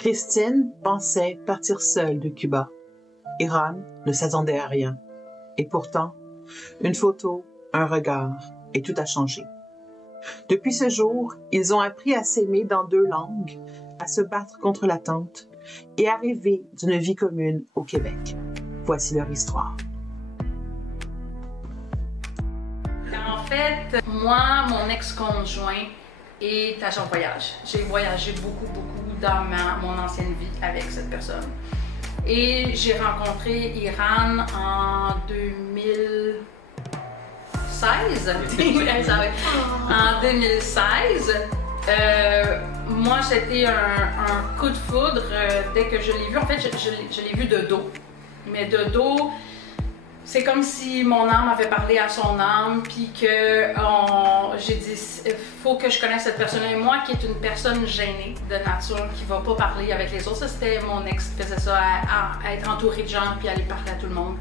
Christine pensait partir seule de Cuba. Iran ne s'attendait à rien. Et pourtant, une photo, un regard, et tout a changé. Depuis ce jour, ils ont appris à s'aimer dans 2 langues, à se battre contre l'attente et à rêver d'une vie commune au Québec. Voici leur histoire. En fait, moi, mon ex-conjoint est agent de voyage. J'ai voyagé beaucoup dans mon ancienne vie avec cette personne. Et j'ai rencontré Iran en 2016. En 2016. Moi, c'était un coup de foudre dès que je l'ai vu. En fait, je l'ai vu de dos. Mais de dos, c'est comme si mon âme avait parlé à son âme, puis que j'ai dit, il faut que je connaisse cette personne-là. Et moi, qui est une personne gênée de nature, qui ne va pas parler avec les autres, ça c'était mon ex qui faisait ça, à être entouré de gens, puis aller parler à tout le monde.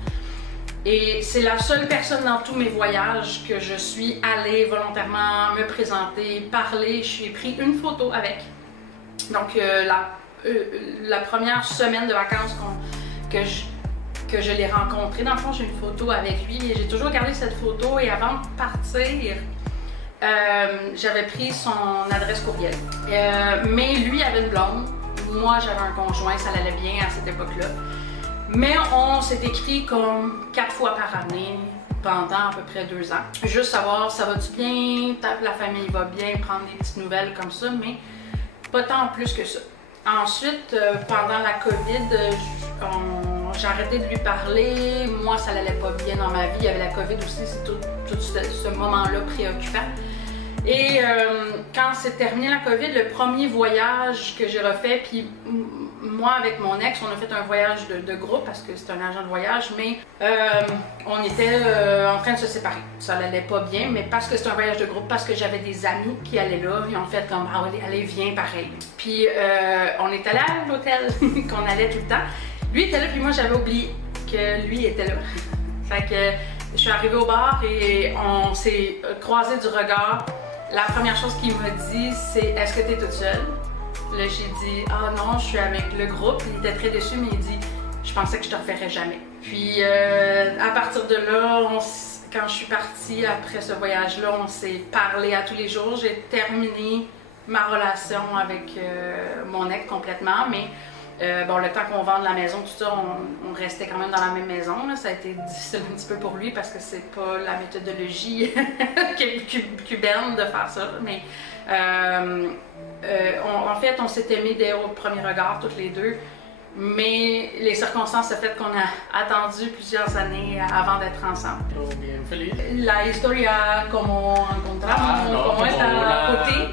Et c'est la seule personne dans tous mes voyages que je suis allée volontairement me présenter, parler. J'ai pris une photo avec. Donc, la première semaine de vacances que je l'ai rencontré, dans le fond, j'ai une photo avec lui et j'ai toujours gardé cette photo. Et avant de partir, j'avais pris son adresse courriel. Mais lui avait une blonde, moi j'avais un conjoint, ça allait bien à cette époque-là. Mais on s'est écrit comme 4 fois par année pendant à peu près 2 ans. Juste savoir, ça va-tu bien, la famille va bien, prendre des petites nouvelles comme ça, mais pas tant plus que ça. Ensuite, pendant la COVID, j'ai arrêté de lui parler. Moi, ça n'allait pas bien dans ma vie. Il y avait la COVID aussi, c'est tout ce moment-là préoccupant. Et quand s'est terminé la COVID, le premier voyage que j'ai refait, puis moi avec mon ex, on a fait un voyage de groupe parce que c'est un agent de voyage, mais on était en train de se séparer. Ça n'allait pas bien, mais parce que c'est un voyage de groupe, parce que j'avais des amis qui allaient là, ils ont fait comme « Ah, allez, viens, pareil ». Puis on est allé à l'hôtel qu'on allait tout le temps. Lui était là, puis moi j'avais oublié que lui était là. Fait que je suis arrivée au bar et on s'est croisés du regard. La première chose qu'il m'a dit, c'est « Est-ce que tu es toute seule? » Là, j'ai dit « Ah non, je suis avec le groupe. » Il était très déçu, mais il dit « Je pensais que je te reverrais jamais. » Puis à partir de là, quand je suis partie après ce voyage-là, on s'est parlé à tous les jours. J'ai terminé ma relation avec mon ex complètement, mais bon, le temps qu'on vende la maison, tout ça, on restait quand même dans la même maison. Là. Ça a été difficile un petit peu pour lui parce que c'est pas la méthodologie cubaine de faire ça. Mais en fait, on s'est aimés dès au premier regard, toutes les deux. Mais les circonstances ont fait qu'on a attendu plusieurs années avant d'être ensemble. Bien feliz. La historia, como encontramos, como está por ti.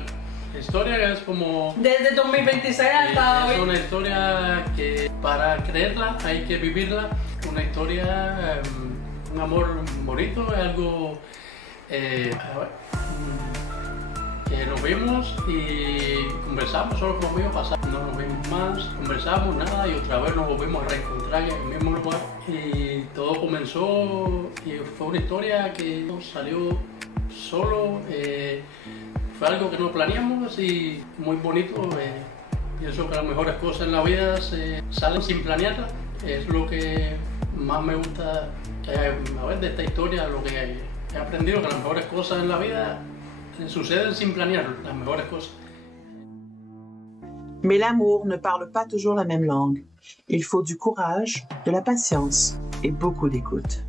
La historia es como... Desde 2026 hasta hoy. Es una historia que para creerla hay que vivirla. Una historia, un amor bonito, es algo que nos vimos y conversamos solo conmigo, pasamos, no nos vimos más, conversamos nada y otra vez nos volvimos a reencontrar en el mismo lugar. Y todo comenzó y fue una historia que salió solo. Fue algo que no planeamos y muy bonito. Pienso que las mejores cosas en la vida salen sin planearlas. Es lo que más me gusta a ver, de esta historia, lo que he aprendido, que las mejores cosas en la vida suceden sin planearlo, las mejores cosas. Mais l'amour ne parle pas toujours la même langue. Il faut du courage, de la patience et beaucoup d'écoute.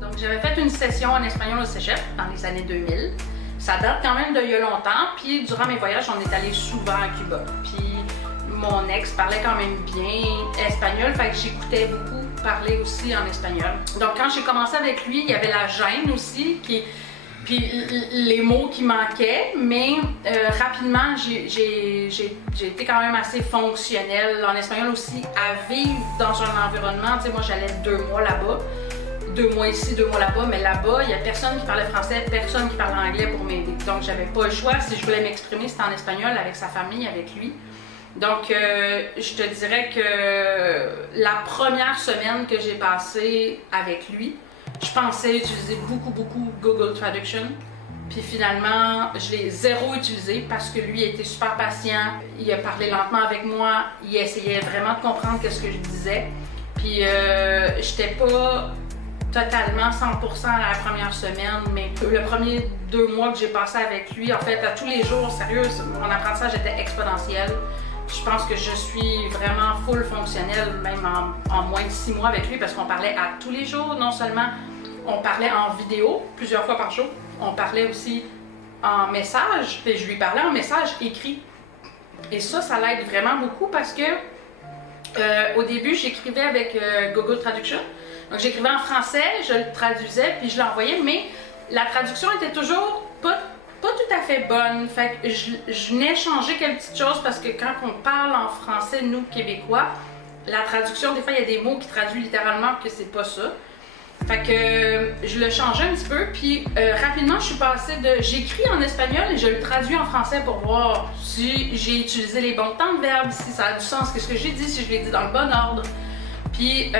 Donc j'avais fait une session en espagnol au Cégep dans les années 2000. Ça date quand même d'il y a longtemps, puis durant mes voyages, on est allé souvent à Cuba. Puis mon ex parlait quand même bien espagnol, fait que j'écoutais beaucoup parler aussi en espagnol. Donc quand j'ai commencé avec lui, il y avait la gêne aussi, puis les mots qui manquaient, mais rapidement, j'ai été quand même assez fonctionnelle en espagnol aussi, à vivre dans un environnement. Tu sais, moi j'allais 2 mois là-bas. 2 mois ici, 2 mois là-bas, mais là-bas, il n'y a personne qui parlait français, personne qui parlait anglais pour m'aider. Donc, j'avais pas le choix. Si je voulais m'exprimer, c'était en espagnol avec sa famille, avec lui. Donc, je te dirais que la première semaine que j'ai passée avec lui, je pensais utiliser beaucoup Google Traduction. Puis finalement, je l'ai zéro utilisé parce que lui était super patient. Il a parlé lentement avec moi. Il essayait vraiment de comprendre ce que je disais. Puis j'étais pas totalement 100% la première semaine, mais le premier 2 mois que j'ai passé avec lui, en fait, à tous les jours, sérieux, mon apprentissage était exponentiel. Je pense que je suis vraiment full fonctionnelle, même en moins de 6 mois avec lui, parce qu'on parlait à tous les jours. Non seulement on parlait en vidéo, plusieurs fois par jour, on parlait aussi en message, et je lui parlais en message écrit. Et ça l'aide vraiment beaucoup parce que au début, j'écrivais avec Google Traduction. Donc j'écrivais en français, je le traduisais, puis je l'envoyais, mais la traduction était toujours pas tout à fait bonne. Fait que je venais changer quelques petites choses parce que quand on parle en français, nous, Québécois, la traduction, des fois, il y a des mots qui traduisent littéralement que c'est pas ça. Fait que je le changeais un petit peu, puis rapidement, je suis passée de... J'écris en espagnol et je le traduis en français pour voir si j'ai utilisé les bons temps de verbe, si ça a du sens, qu'est-ce que j'ai dit, si je l'ai dit dans le bon ordre. Puis,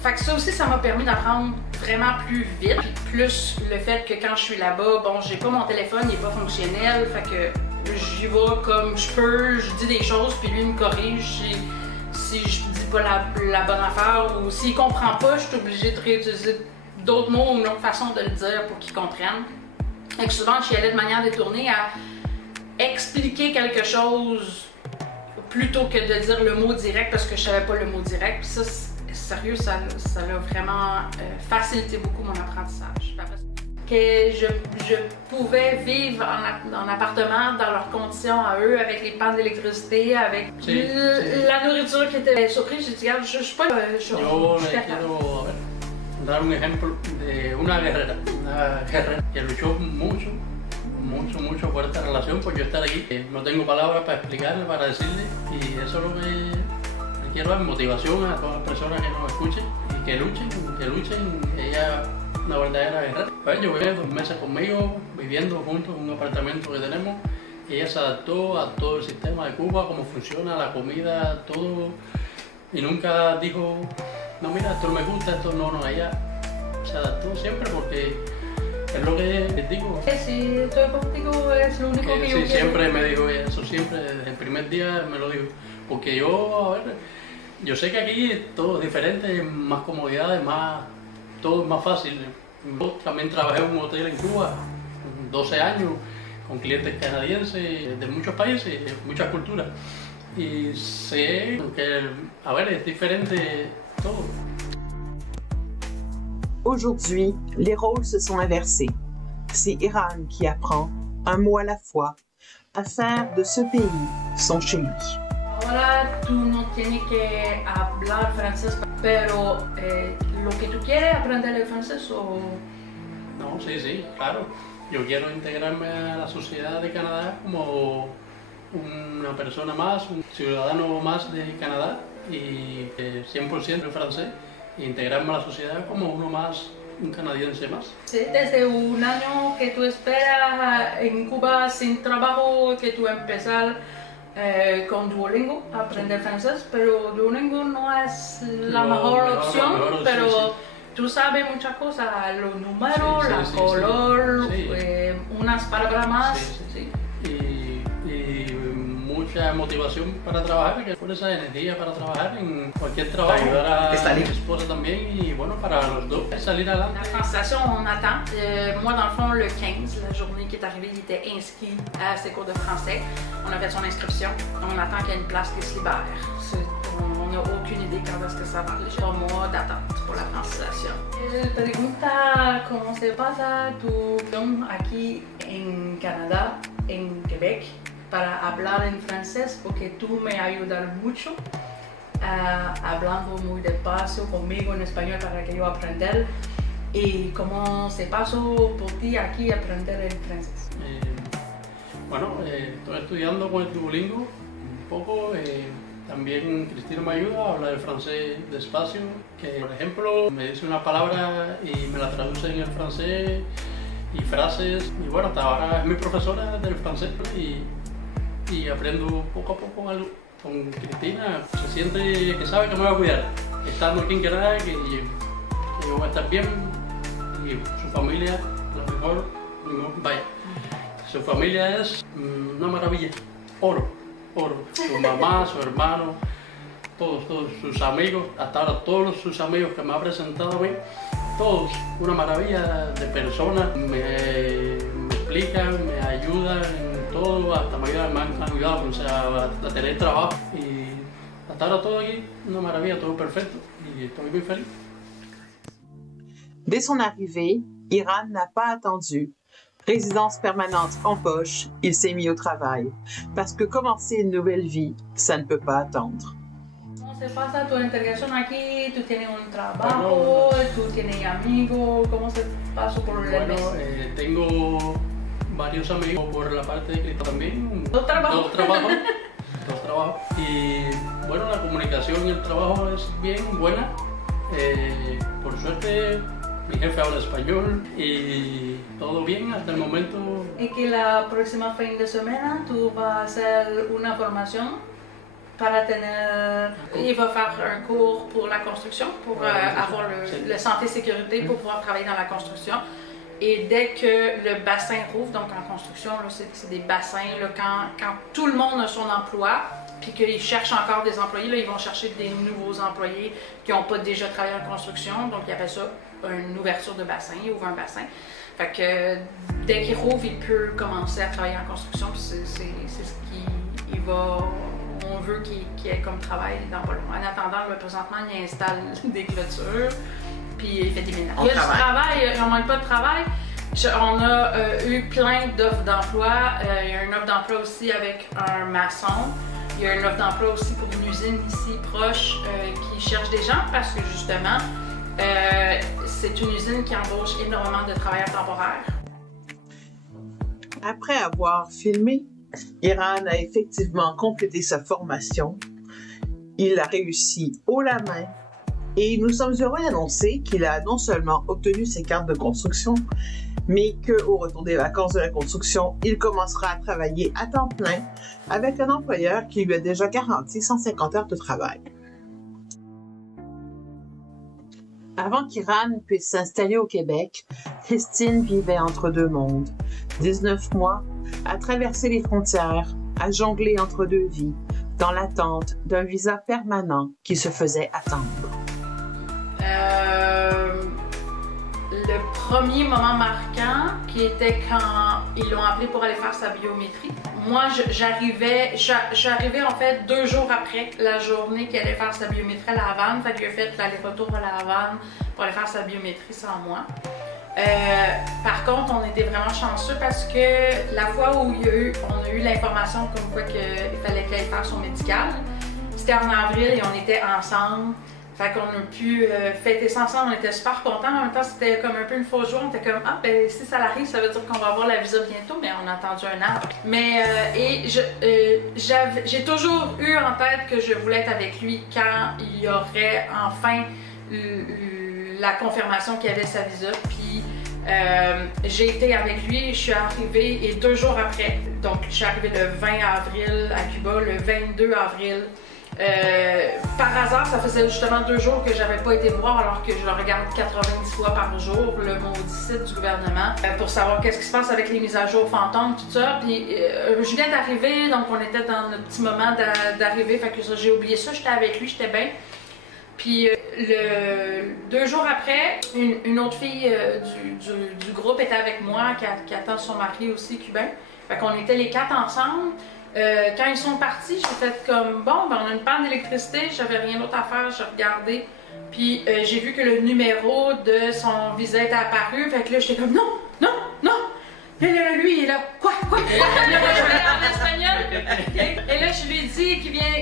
fait que ça aussi, ça m'a permis d'apprendre vraiment plus vite. Puis plus le fait que quand je suis là-bas, bon, j'ai pas mon téléphone, il est pas fonctionnel, fait que j'y vais comme je peux, je dis des choses, puis lui me corrige si je dis pas la bonne affaire, ou s'il comprend pas, je suis obligée de réutiliser d'autres mots ou une autre façon de le dire pour qu'il comprenne. Fait que souvent, j'y allais de manière détournée à expliquer quelque chose plutôt que de dire le mot direct parce que je savais pas le mot direct. Puis ça, sérieux, ça a vraiment facilité beaucoup mon apprentissage. Que je pouvais vivre en appartement dans leurs conditions à eux, avec les pannes d'électricité, avec la nourriture qui était surprise. J'ai dit, regarde, je suis pas... Yo le quiero dar un ejemplo de una guerrera que luchó mucho por esta relación, por yo estar aquí. No tengo palabras para explicarle, para decirle, y eso es lo que le quiero dar motivación a todas las personas que nos escuchen y que luchen. Ella es una verdadera guerrera. Pues yo voy 2 meses conmigo, viviendo juntos en un apartamento que tenemos. Ella se adaptó a todo el sistema de Cuba, cómo funciona la comida, todo, y nunca dijo, no, mira, esto no me gusta, esto no, ella se adaptó siempre porque es lo que les digo. Si estoy contigo es lo único que yo quiero. Siempre me dijo eso, siempre, desde el primer día me lo dijo. Porque yo, a ver, yo sé que aquí todo es diferente, más comodidades, todo es más fácil. Yo también trabajé en un hotel en Cuba, 12 años, con clientes canadienses de muchos países, muchas culturas. Y sé que, a ver, es diferente todo. Aujourd'hui, les rôles se sont inversés. C'est Iran qui apprend, un mot à la fois, à faire de ce pays son chez lui. Ahora tú no tienes que hablar francés, pero lo que tú quieres aprender el francés o... No, sí, claro. Yo quiero integrarme a la sociedad de Canadá como una persona más, un ciudadano más de Canadá y 100% francés, e integrarme a la sociedad como uno más, un canadiense más. Sí, desde un año que tú esperas en Cuba sin trabajo, que tú empezar con Duolingo a aprender francés, pero Duolingo no es la mejor opción, pero sí. Tú sabes muchas cosas, los números, color, unas palabras más. Sí. Y mucha motivación para trabajar, que por esa energía para trabajar en cualquier trabajo, ayudar a mi esposa también y bueno, para los dos salir adelante. La translation, on attend. Moi, dans le fond, le 15, la journée qui est arrivée, il était inscrit à ses cours de français. On a fait son inscription. On attend qu'il y ait une place qui se libère. On n'a aucune idée quand est-ce que ça va. Les 3 mois d'attente pour la translation. Pregunta cómo se pasa tu vida aquí en Canadá, en Quebec, para hablar en francés, porque tú me ayudas mucho hablando muy despacio conmigo en español para que yo aprenda. ¿Y cómo se pasó por ti aquí aprender el francés? Bueno, estoy estudiando con el Duolingo un poco. También Cristina me ayuda a hablar el francés despacio, que por ejemplo me dice una palabra y me la traduce en el francés y frases, y bueno, hasta ahora es mi profesora del francés y aprendo poco a poco algo con Cristina. Se siente que sabe que me va a cuidar, estando aquí en Canadá, que yo voy a estar bien y su familia, lo mejor vaya, su familia es una maravilla, oro, oro, su mamá, su hermano, todos sus amigos, hasta ahora todos sus amigos que me ha presentado a mí, todos, una maravilla de personas, me explican, me ayudan en todo, hasta me han ayudado o sea, a tener trabajo y hasta ahora todo aquí, una maravilla, todo perfecto y estoy muy feliz. Dès son arrivée, Iran n'a pas attendu. Résidence permanente en poche, il s'est mis au travail. Parce que commencer une nouvelle vie, ça ne peut pas attendre. ¿Cómo se pasa tu integración aquí? ¿Tú tienes un trabajo? ¿Tú tienes amigos? ¿Cómo se pasa por el mes? Tengo varios amigos por la parte de Cristo también. ¿Dos trabajos? Dos trabajos. Dos trabajos. Y bueno, la comunicación y el trabajo es bien buena. Por suerte, mi jefe habla español y todo bien hasta el momento. Y que la próxima fin de semana tú vas a hacer una formación para tener... Il va faire un cours pour la construction, pour avoir le santé sécurité pour pouvoir travailler dans la construction. Et dès que le bassin rouvre, donc en construction, c'est des bassins, là, quand tout le monde a son emploi, puis qu'ils cherchent encore des employés, là, ils vont chercher des nouveaux employés qui n'ont pas déjà travaillé en construction, donc ils appellent ça une ouverture de bassin, ils ouvrent un bassin. Fait que dès qu'il rouvre, il peut commencer à travailler en construction, puis c'est ce qu'il va... On veut qu'il ait comme travail dans pas longtemps. En attendant, là, présentement, il installe des clôtures, puis il fait des ménages. Il y a du travail, j'en manque pas de travail. On a eu plein d'offres d'emploi. Il y a une offre d'emploi aussi avec un maçon. Il y a une offre d'emploi aussi pour une usine ici proche qui cherche des gens parce que justement, c'est une usine qui embauche énormément de travailleurs temporaires. Après avoir filmé, Iran a effectivement complété sa formation. Il a réussi haut la main et nous sommes heureux d'annoncer qu'il a non seulement obtenu ses cartes de construction, mais qu'au retour des vacances de la construction, il commencera à travailler à temps plein avec un employeur qui lui a déjà garanti 150 heures de travail. Avant qu'Iran puisse s'installer au Québec, Christine vivait entre deux mondes. 19 mois, à traverser les frontières, à jongler entre deux vies, dans l'attente d'un visa permanent qui se faisait attendre. Le premier moment marquant, qui était quand ils l'ont appelé pour aller faire sa biométrie. Moi, j'arrivais en fait 2 jours après la journée qu'il allait faire sa biométrie à La Havane. Fait qu'il a fait l'aller-retour à La Havane pour aller faire sa biométrie sans moi. Par contre, on était vraiment chanceux parce que la fois où on a eu l'information comme quoi qu'il fallait qu'elle aille faire son médical, c'était en avril et on était ensemble. Fait qu'on a pu fêter ça ensemble, on était super contents. En même temps, c'était comme un peu une fausse joie. On était comme, ah, ben si ça arrive, ça veut dire qu'on va avoir la visa bientôt, mais on a attendu 1 an. Mais, j'ai toujours eu en tête que je voulais être avec lui quand il y aurait enfin la confirmation qu'il y avait sa visa. Puis, j'ai été avec lui, je suis arrivée et 2 jours après, donc je suis arrivée le 20 avril à Cuba, le 22 avril. Par hasard, ça faisait justement 2 jours que j'avais pas été voir alors que je le regarde 90 fois par jour, le maudit site du gouvernement, pour savoir qu'est-ce qui se passe avec les mises à jour fantômes, tout ça. Puis je viens d'arriver, donc on était dans notre petit moment d'arrivée, fait que j'ai oublié ça, j'étais avec lui, j'étais bien. Puis 2 jours après, une autre fille du groupe était avec moi, qui attend son mari aussi cubain. Fait qu'on était les 4 ensemble. Quand ils sont partis, j'ai fait comme, bon, ben on a une panne d'électricité, j'avais rien d'autre à faire, j'ai regardé. Puis j'ai vu que le numéro de son visa était apparu, fait que là j'étais comme, non, non, non! Et là, lui, il est là, quoi? Là, je parlais en espagnol. Et là, je lui ai dit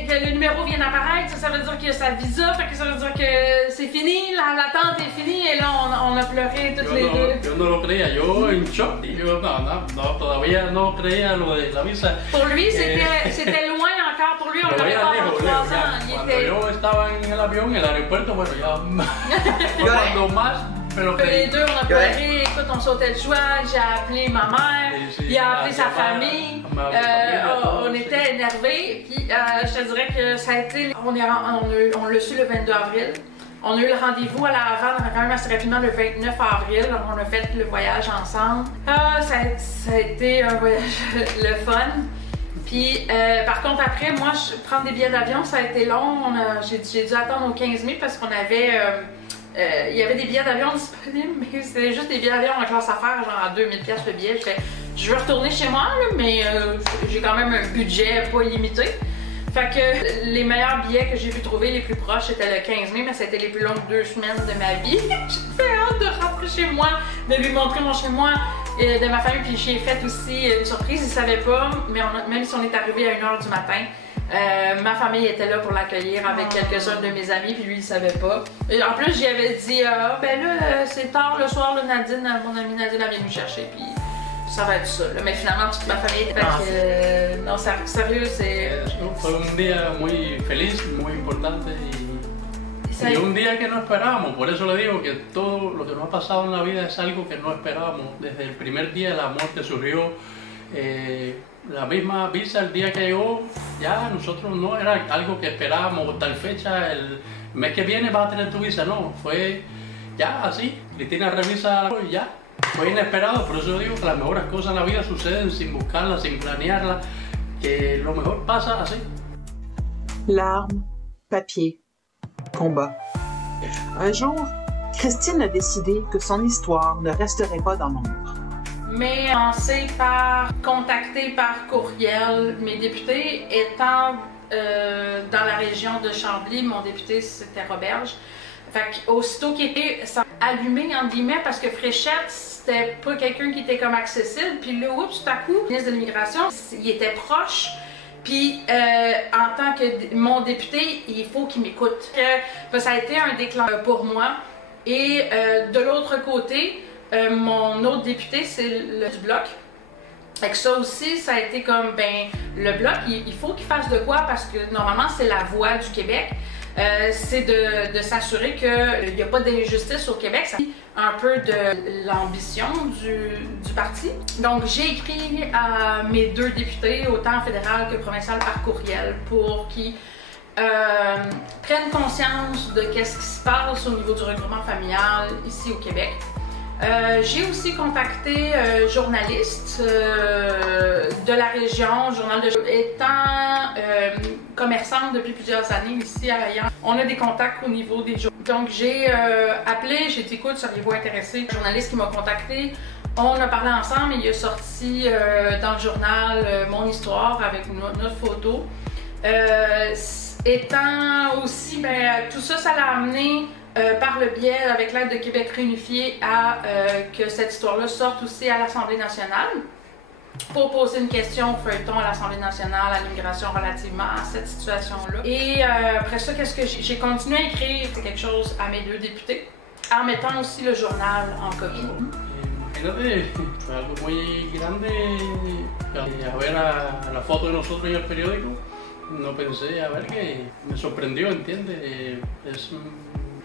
que le numéro vient d'apparaître, ça veut dire qu'il y a sa visa, fait que ça veut dire que c'est fini, l'attente est finie, et là, on a pleuré toutes les deux. Yo no lo creía, yo en shock. Yo no, todavía no creía lo de la visa. Pour lui, c'était loin encore, pour lui, on l'avait pas en 3 ans. Cuando yo estaba en el avión, en el aeropuerto, bueno, ya cuando más. Les deux, on a pleuré, écoute, on sautait de joie, j'ai appelé ma mère, il a appelé sa famille, on était énervés, puis je te dirais que ça a été, on l'a su le 22 avril, On a eu le rendez-vous à la Havane quand même assez rapidement le 29 avril. Alors on a fait le voyage ensemble. Ça a été un voyage le fun. Puis par contre après, moi, prendre des billets d'avion, ça a été long. J'ai dû attendre au 15 mai parce qu'on avait... il y avait des billets d'avion disponibles, mais c'était juste des billets d'avion en classe affaires, genre à 2000$ le billet. Je veux retourner chez moi, là, mais j'ai quand même un budget pas illimité. Fait que les meilleurs billets que j'ai pu trouver, les plus proches, c'était le 15 mai, mais c'était les plus longues 2 semaines de ma vie. J'ai fait hâte de rentrer chez moi, de lui montrer mon chez moi, de ma famille, puis j'ai fait aussi une surprise, il savait pas, mais même si on est arrivé à 1h du matin, ma famille était là pour l'accueillir avec quelques-uns de mes amis, puis lui il savait pas. Et en plus j'y avais dit, ben là c'est tard le soir, là, Nadine, mon amie Nadine, elle vient nous chercher, puis ça va être ça. Là. Mais finalement toute ma famille était non, sérieux, c'est... Fue un día muy feliz, muy importante y un día que no esperábamos. Por eso le digo que todo lo que nos ha pasado en la vida es algo que no esperábamos. Desde el primer día la muerte surgió. La misma visa el día que llegó, ya nosotros no era algo que esperábamos, tal fecha, el mes que viene vas a tener tu visa, no, fue ya así, Cristina revisa y ya, fue inesperado, por eso digo que las mejores cosas en la vida suceden sin buscarlas, sin planearlas, que lo mejor pasa así. Larmes, papier, combat. Un jour, Christine a décidé que son histoire ne resterait pas dans l'ombre. Mais commencé par contacter par courriel mes députés, étant dans la région de Chambly, mon député c'était Roberge. Fait qu'aussitôt qu'il était allumé entre guillemets parce que Fréchette c'était pas quelqu'un qui était comme accessible, puis là oups tout à coup, le ministre de l'immigration, il était proche. Puis, en tant que mon député, il faut qu'il m'écoute. Ça a été un déclencheur pour moi. Et de l'autre côté, mon autre député, c'est du Bloc. Fait que ça aussi, ça a été comme, ben, le Bloc, il faut qu'il fasse de quoi parce que normalement, c'est la voix du Québec. C'est de s'assurer qu'il n'y a pas d'injustice au Québec. Ça un peu de l'ambition du parti. Donc, j'ai écrit à mes 2 députés, autant fédéral que provincial, par courriel pour qu'ils prennent conscience de qu'est-ce qui se passe au niveau du regroupement familial ici au Québec. J'ai aussi contacté journalistes de la région, journal de étant commerçante depuis plusieurs années ici à Hayan. On a des contacts au niveau des journaux. Donc j'ai appelé, j'ai dit écoute, seriez-vous intéressé? Le journaliste qui m'a contacté, on a parlé ensemble et il a sorti dans le journal mon histoire avec notre photo. Étant aussi, ben, tout ça, ça l'a amené par le biais, avec l'aide de Québec réunifié, à que cette histoire-là sorte aussi à l'Assemblée nationale pour poser une question au feuilleton à l'Assemblée nationale à l'immigration relativement à cette situation-là. Et après ça, qu'est-ce que j'ai continué à écrire quelque chose à mes 2 députés, en mettant aussi le journal en copie. Imagínate, fue algo muy grande a ver a la foto de nosotros en el periódico. No pensé, a ver, que me sorprendió, ¿entiendes? Es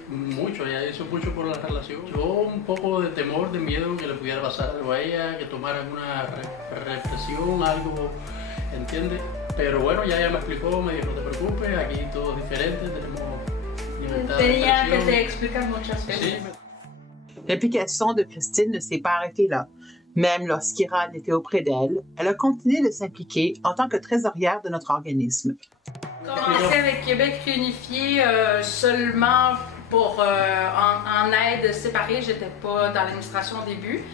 mucho, ella hizo mucho por la relación. Yo un poco de temor, de miedo que le pudiera pasar algo a ella, que tomara alguna represión, algo, ¿entiendes? Pero bueno, ya ella me explicó, me dijo, no te preocupes, aquí todo es diferente, tenemos libertad de expresión. Tenía que te explicar muchas veces. Sí. L'implication de Christine ne s'est pas arrêtée là. Même lorsqu'Iran était auprès d'elle, elle a continué de s'impliquer en tant que trésorière de notre organisme. Commencé avec Québec réunifié seulement pour en aide séparée, j'étais pas dans l'administration au début.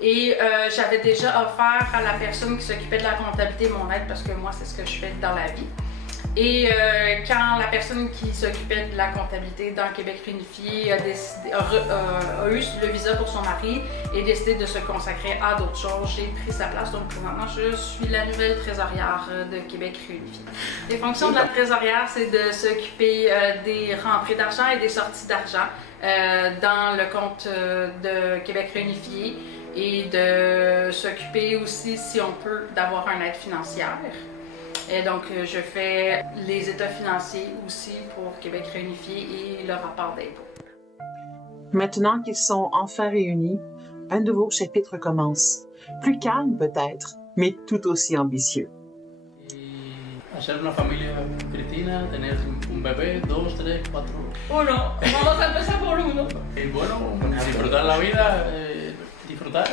Et j'avais déjà offert à la personne qui s'occupait de la comptabilité mon aide parce que moi c'est ce que je fais dans la vie. Et quand la personne qui s'occupait de la comptabilité dans Québec réunifié a eu le visa pour son mari et décidé de se consacrer à d'autres choses, j'ai pris sa place. Donc présentement, je suis la nouvelle trésorière de Québec réunifié. Les fonctions de la trésorière, c'est de s'occuper des rentrées d'argent et des sorties d'argent dans le compte de Québec réunifié et de s'occuper aussi, si on peut, d'avoir une aide financière. Et donc, je fais les états financiers aussi pour Québec réunifié et le rapport d'impôt. Maintenant qu'ils sont enfin réunis, un nouveau chapitre commence. Plus calme peut-être, mais tout aussi ambitieux. hacer una familia con Cristina, tener un bebé, 2, 3, 4. Uno, vamos a empezar por uno. Y bueno, disfrutar la vida, disfrutar,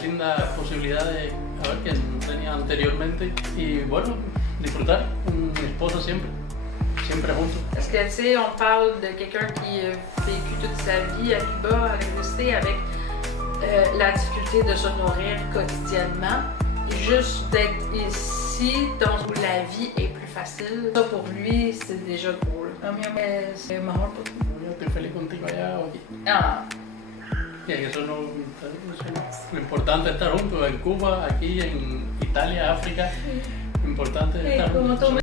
linda posibilidad de a ver que no tenía anteriormente y bueno, disfrutar con mi esposa siempre juntos. Parce que tu sais, on parle de quelqu'un qui a vécu toute sa vie à Cuba, à l'université, avec la difficulté de se nourrir quotidiennement. Juste d'être ici, donc où la vie est plus facile, ça pour lui, c'est déjà gros. C'est mejor. Yo estoy feliz contigo allá o aquí. Ah. Y eso no, lo importante es estar juntos en Cuba, aquí en Italia, África. Lo importante es estar juntos.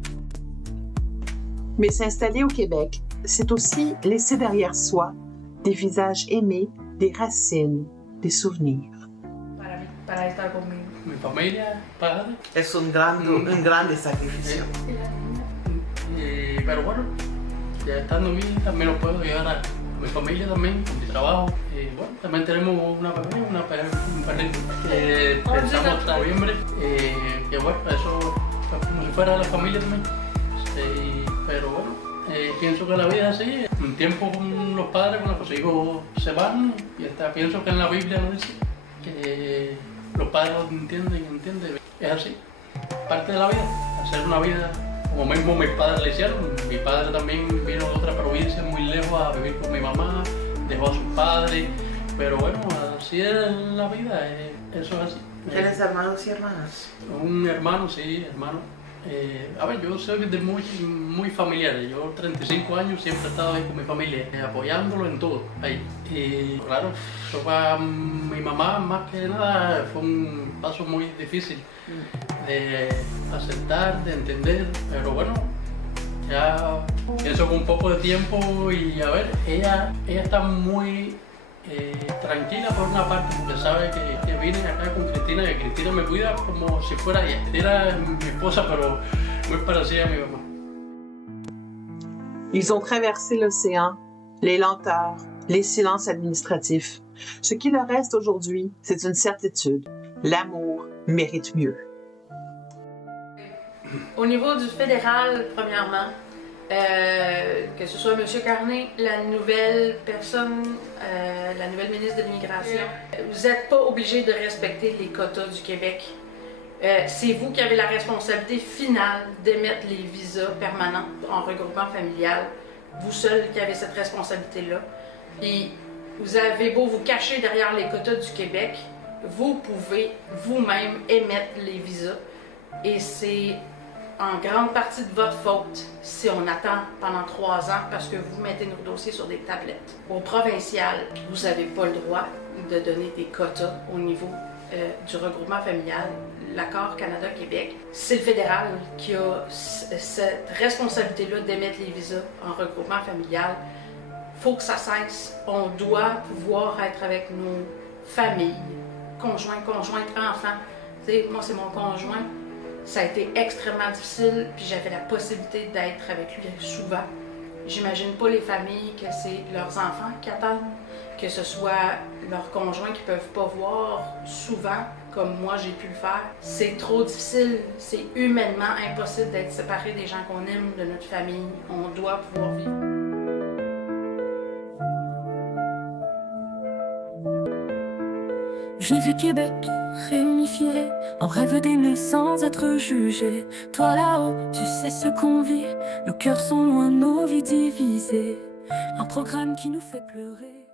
Mais s'installer au Québec, c'est aussi laisser derrière soi des visages aimés, des racines, des souvenirs. Para estar conmigo. Mi familia, padre. Es un grande sacrificio. Pero bueno, ya estando aquí también lo puedo llevar a mi familia también, con mi trabajo. Y bueno, también tenemos una bebé, un perrito que pensamos hasta noviembre. Que bueno, eso es como si fuera la familia también. Pero bueno, pienso que la vida es así. Un tiempo con los padres, cuando los hijos se van, y pienso que en la Biblia lo dice, que los padres lo entienden. Es así, parte de la vida, hacer una vida como mismo mis padres le hicieron. Mi padre también vino de otra provincia muy lejos a vivir con mi mamá, dejó a sus padres, pero bueno, así es la vida, eso es así. ¿Tienes hermanos y hermanas? Un hermano, sí, hermano. A ver, yo soy de muy familiar. Yo 35 años siempre he estado ahí con mi familia, apoyándolo en todo. Ahí. Y claro, eso para mi mamá más que nada fue un paso muy difícil de aceptar, de entender, pero bueno, ya pienso con un poco de tiempo y a ver, ella está muy tranquila por una parte porque sabe que vine acá con Cristina, que Cristina me cuida como si fuera ella. Cristina es mi esposa, pero muy parecida a mi mamá. Ils ont traversé l'océan, les lenteurs, les silences administratifs. Ce qui leur reste aujourd'hui, c'est une certitude. L'amour mérite mieux. Au niveau du fédéral, premièrement, que ce soit M. Carney, la nouvelle personne, la nouvelle ministre de l'Immigration, vous n'êtes pas obligé de respecter les quotas du Québec. C'est vous qui avez la responsabilité finale d'émettre les visas permanents en regroupement familial. Vous seul qui avez cette responsabilité-là. Puis vous avez beau vous cacher derrière les quotas du Québec, vous pouvez vous-même émettre les visas. Et c'est en grande partie de votre faute si on attend pendant 3 ans parce que vous mettez nos dossiers sur des tablettes. Au provincial, vous n'avez pas le droit de donner des quotas au niveau du regroupement familial. L'accord Canada-Québec, c'est le fédéral qui a cette responsabilité-là d'émettre les visas en regroupement familial. Il faut que ça cesse. On doit pouvoir être avec nos familles, conjoints, conjointes, enfants. Tu sais, moi, c'est mon conjoint. Ça a été extrêmement difficile, puis j'avais la possibilité d'être avec lui souvent. J'imagine pas les familles que c'est leurs enfants qui attendent, que ce soit leurs conjoints qui peuvent pas voir souvent, comme moi j'ai pu le faire. C'est trop difficile, c'est humainement impossible d'être séparé des gens qu'on aime, de notre famille. On doit pouvoir vivre. J'ai vu Québec réunifié, en rêve d'aimer sans être jugé. Toi là-haut, tu sais ce qu'on vit, nos cœurs sont loin, nos vies divisées. Un programme qui nous fait pleurer.